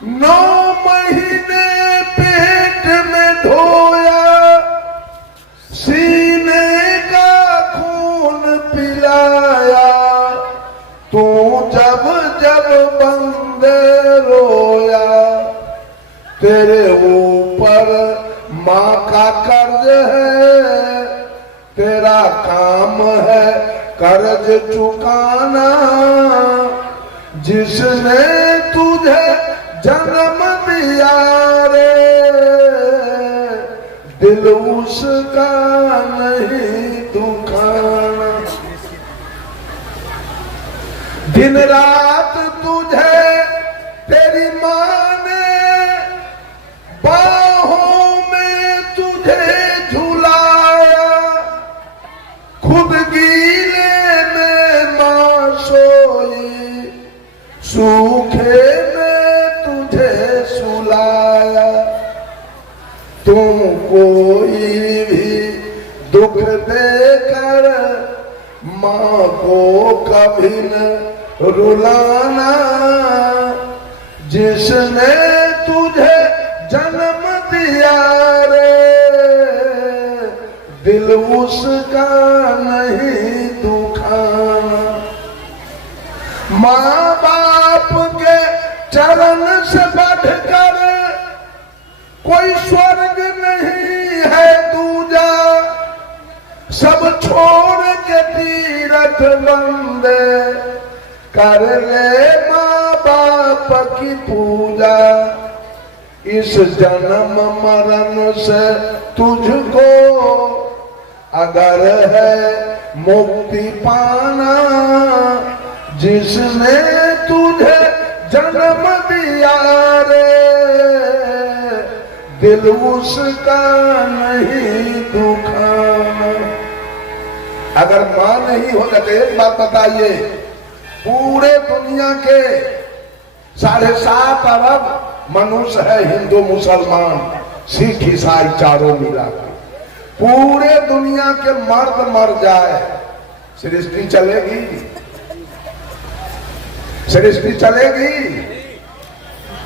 9 महीने पेट में ढोया, सीने का खून पिलाया, तू जब जब बंदे रोया, तेरे ऊपर माँ का कर्ज है, तेरा काम है कर्ज चुकाना। जिसने तुझे जन्म दिया रे, दिल उसका नहीं दुखाना। दिन रात तुझे तेरी माँ ने बाहों में तुझे झुलाया, खुद गीले में माँ सोई, सूखे में तुझे सुलाया। तुम कोई भी दुख देकर माँ को कभी न रुलाना। जिसने तुझे जन्म दिया रे, दिल उसका नहीं दुखाना। माँ बाप के चरण से बढ़कर कोई स्वर्ग नहीं है दूजा, सब छोड़ के तीरथ बंदे कर ले माँ बाप की पूजा। इस जन्म मरण से तुझको अगर है मुक्ति पाना, जिसने तुझे जन्म दिया रे, दिल उसका नहीं दुखाना। अगर मां नहीं होता तो एक बात बताइए, पूरे दुनिया के 7.5 अरब मनुष्य है, हिंदू मुसलमान सिख ईसाई चारों मिला के, पूरे दुनिया के मर्द मर जाए, सृष्टि चलेगी? सृष्टि चलेगी?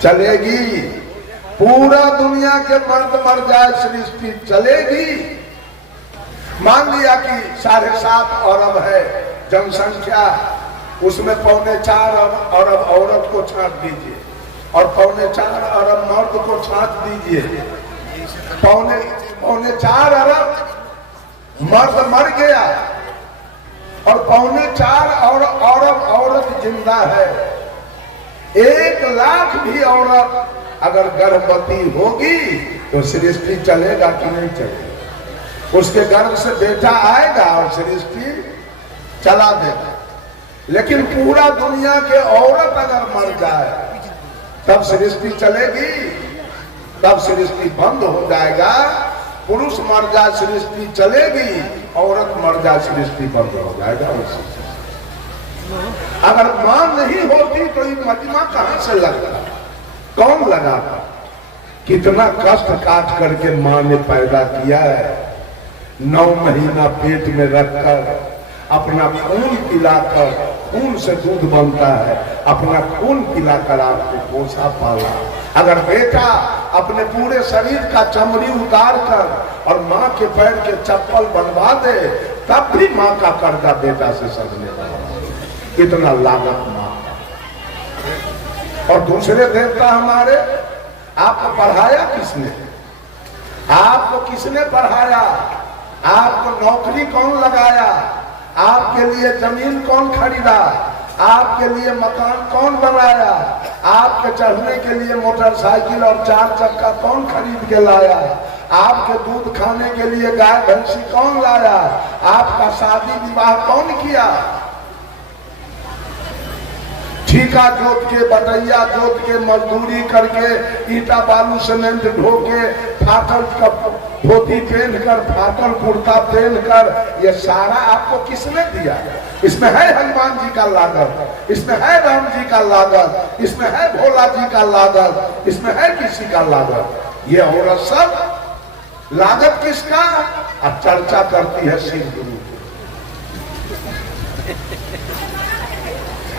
चलेगी। पूरा दुनिया के मर्द मर जाए, सृष्टि चलेगी? मान लिया कि 7.5 अरब है जनसंख्या, उसमें 4.25 अरब औरत को छांट दीजिए और 4.25 अरब मर्द को छांट दीजिए। 4.25 अरब मर्द मर गया और 4.25 अरब औरत जिंदा है। 1 लाख भी औरत अगर गर्भवती होगी तो सृष्टि चलेगा कि नहीं चलेगा? उसके गर्भ से बेटा आएगा और सृष्टि चला देगा। लेकिन पूरा दुनिया के औरत अगर मर जाए तब सृष्टि चलेगी? तब सृष्टि बंद हो जाएगा। पुरुष मर जाए सृष्टि चलेगी, औरत मर जाए सृष्टि बंद हो जाएगा। अगर मां नहीं होती तो ये मजमा कहां से लगता? कौन लगाता? कितना कष्ट काट करके मां ने पैदा किया है। 9 महीना पेट में रखकर अपना खून पिलाकर, खून से दूध बनता है, अपना खून पिलाकर आपको पोसा पाला। अगर बेटा अपने पूरे शरीर का चमड़ी उतार कर और माँ के पैर के चप्पल बनवा दे, तब भी माँ का कर्जा बेटा से सजने लगा। इतना लागत माँ। और दूसरे देवता हमारे, आपको पढ़ाया किसने? आपको किसने पढ़ाया? आपको नौकरी कौन लगाया? आपके लिए जमीन कौन खरीदा? आपके लिए मकान कौन बनाया? आपके चढ़ने के लिए मोटरसाइकिल और 4 चक्का कौन खरीद के लाया? आपके दूध खाने के लिए गाय भैंसी कौन लाया? आपका शादी विवाह कौन किया? ठीका जोत के, बटैया जोत के, मजदूरी करके, ईटा बालू सीमेंट ढो के, फाटल धोती पहनकर, फाटल कुर्ता पहनकर, ये सारा आपको किसने दिया? इसमें है हनुमान जी का लागत, इसमें है राम जी का लागत, इसमें है भोला जी का लागत, इसमें है किसी का लागत? ये औरत सब लागत किसका? अब चर्चा करती है शिव गुरु।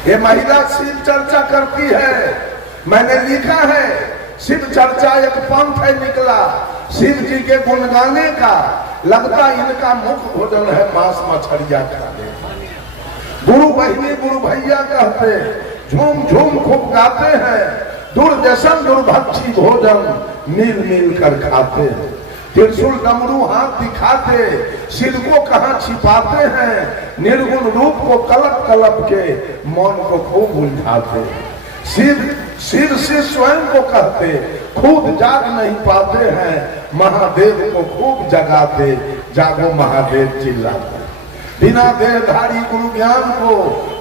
ये महिला शिव चर्चा करती है, मैंने लिखा है शिव चर्चा एक पंथ है निकला, शिव जी के गुण गाने का, लगता इनका मुख्य भोजन है मांस मछलिया खाने। गुरु बहिनी गुरु भैया कहते, झूम झूम खूब गाते हैं, दुर्दशन दुर्भक्षी भोजन मिल मिल कर खाते हैं। त्रिशूल डमरू हाथ दिखाते, सिर को कहाँ छिपाते हैं, निर्गुण रूप को कलप कलप के मौन को खूब उलझाते। सिर से स्वयं को कहते, खुद जाग नहीं पाते हैं, महादेव को खूब जगाते, जागो महादेव चिल्लाते। बिना देहधारी गुरु ज्ञान को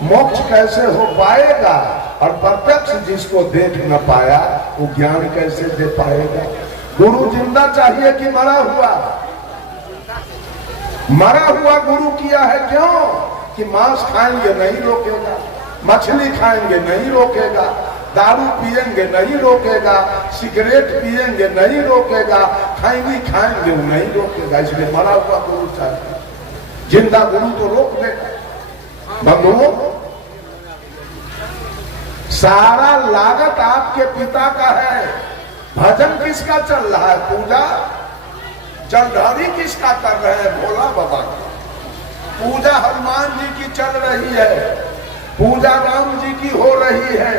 मोक्ष कैसे हो पाएगा, और प्रत्यक्ष जिसको देख न पाया वो ज्ञान कैसे दे पाएगा। गुरु जिंदा चाहिए कि मरा हुआ? मरा हुआ गुरु किया है, क्यों? कि मांस खाएंगे नहीं रोकेगा, मछली खाएंगे नहीं रोकेगा, दारू पिएंगे नहीं रोकेगा, सिगरेट पिएंगे नहीं रोकेगा, खैनी खाएंगे वो नहीं रोकेगा। इसलिए मरा हुआ गुरु चाहिए, जिंदा गुरु तो रोक देगा। बंधुओं, सारा लागत आपके पिता का है। भजन किसका चल रहा है? पूजा जलधारी किसका कर रहे हैं? भोला बाबा का। पूजा हनुमान जी की चल रही है, पूजा राम जी की हो रही है,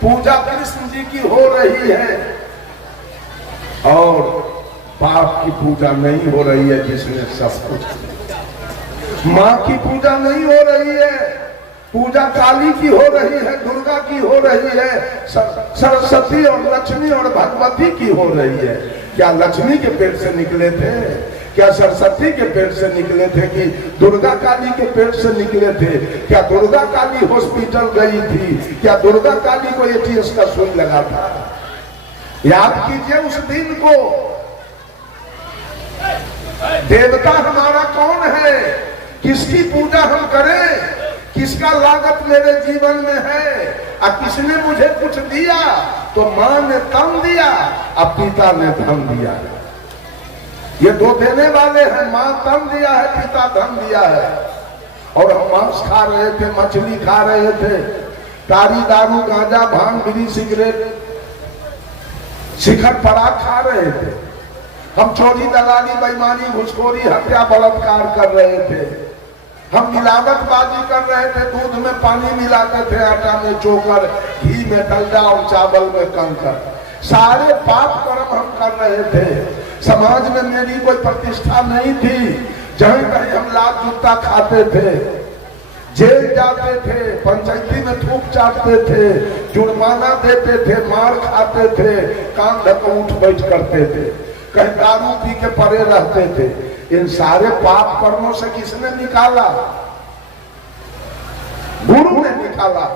पूजा कृष्ण जी की हो रही है, और बाप की पूजा नहीं हो रही है जिसने सब कुछ। माँ की पूजा नहीं हो रही है, पूजा काली की हो रही है, दुर्गा की हो रही है, सरस्वती और लक्ष्मी और भगवती की हो रही है। क्या लक्ष्मी के पेट से निकले थे? क्या सरस्वती के पेट से निकले थे? कि दुर्गा काली के पेट से निकले थे? क्या दुर्गा काली हॉस्पिटल गई थी? क्या दुर्गा काली को एटीएस का सुई लगा था? याद कीजिए उस दिन को। देवता हमारा कौन है? किसकी पूजा हम करें? किसका लागत मेरे जीवन में है? और किसने मुझे कुछ दिया? तो माँ ने तन दिया और पिता ने धन दिया। ये दो देने वाले हैं, माँ तन दिया है, पिता धन दिया है। और हम मांस खा रहे थे, मछली खा रहे थे, तारी दारू गांजा भांग बीड़ी सिगरेट शिखर पराग खा रहे थे। हम चोरी दलाली बेईमानी घुसखोरी हत्या बलात्कार कर रहे थे। हम मिलावटबाजी कर रहे थे, दूध में पानी मिलाते थे, आटा में चोकर, घी में डलडा और चावल में कंकर। सारे पाप कर्म हम कर रहे थे। समाज में मेरी कोई प्रतिष्ठा नहीं थी। जहीं कहीं हम लात जूता खाते थे, जेल जाते थे, पंचायती में थूक चाटते थे, जुर्माना देते थे, मार खाते थे, कान ढको उठ बैठ करते थे, कहीं दारू पी के पड़े रहते थे। इन सारे पाप कर्मों से किसने निकाला? गुरु ने निकाला।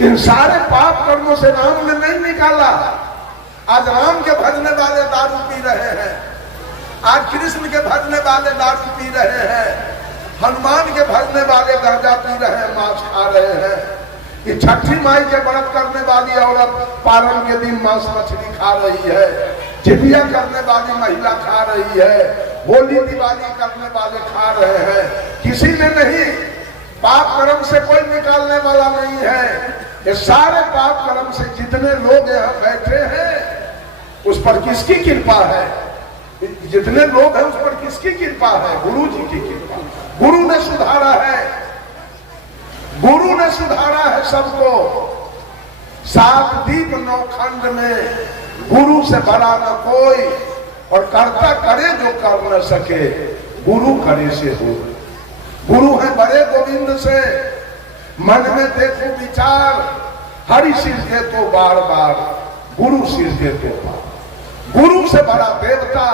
इन सारे पाप कर्मों से राम ने नहीं निकाला। आज राम के भजने वाले दारू पी रहे हैं, आज कृष्ण के भजने वाले दारू पी रहे हैं, हनुमान के भजने वाले गांजा पी रहे हैं, मांस खा रहे हैं। ये छठी माई के व्रत करने वाली औरत पारण के दिन मांस मछली खा रही है, जितिया करने वाली महिला खा रही है, होली दिवाली करने वाले खा रहे हैं। किसी ने नहीं, पाप कर्म से कोई निकालने वाला नहीं है। ये सारे पाप कर्म से जितने लोग यहाँ बैठे हैं उस पर किसकी कृपा है? जितने लोग हैं उस पर किसकी कृपा है? गुरु जी की कृपा। गुरु ने सुधारा है, गुरु ने सुधारा है सबको। 7 दीप 9 खंड में गुरु से बड़ा न कोई, और कर्ता करे जो कर न सके, गुरु करे से हो। गुरु है बड़े गोविंद से, मन में देखो विचार, हरि सिर दे तो बार बार, गुरु सिर दे तो बार। गुरु से बड़ा देवता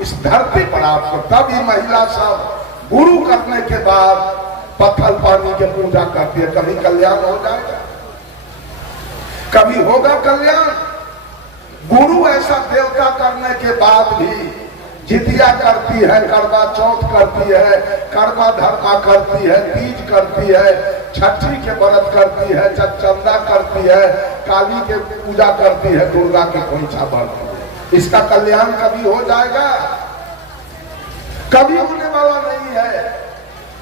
इस धरती पर आपको। तब ये महिला सब गुरु करने के बाद पत्थर पानी के पूजा करती है। कभी कल्याण हो जाएगा, कभी होगा कल्याण। गुरु ऐसा देवता करने के बाद भी जितिया करती है, करवा चौथ करती है, कर्मा धर्मा करती है, तीज करती है, छठी के व्रत करती है, चंदा करती है, काली के पूजा करती है, दुर्गा के खोइछा भरती है। इसका कल्याण कभी हो जाएगा? कभी होने वाला नहीं है।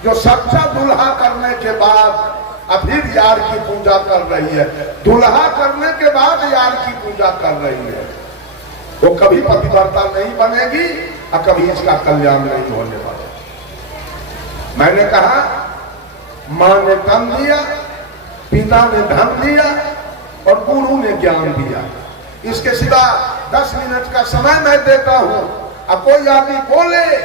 जो सच्चा दुल्हा करने के बाद अब फिर यार की पूजा कर रही है। दुल्हा करने के बाद यार की पूजा कर रही है। वो कभी पतिव्रता नहीं बनेगी और कभी इसका कल्याण नहीं होने वाला। मैंने कहा मां ने तन दिया, पिता ने धन दिया और गुरु ने ज्ञान दिया। इसके सिवा 10 मिनट का समय मैं देता हूं। अब कोई आदमी बोले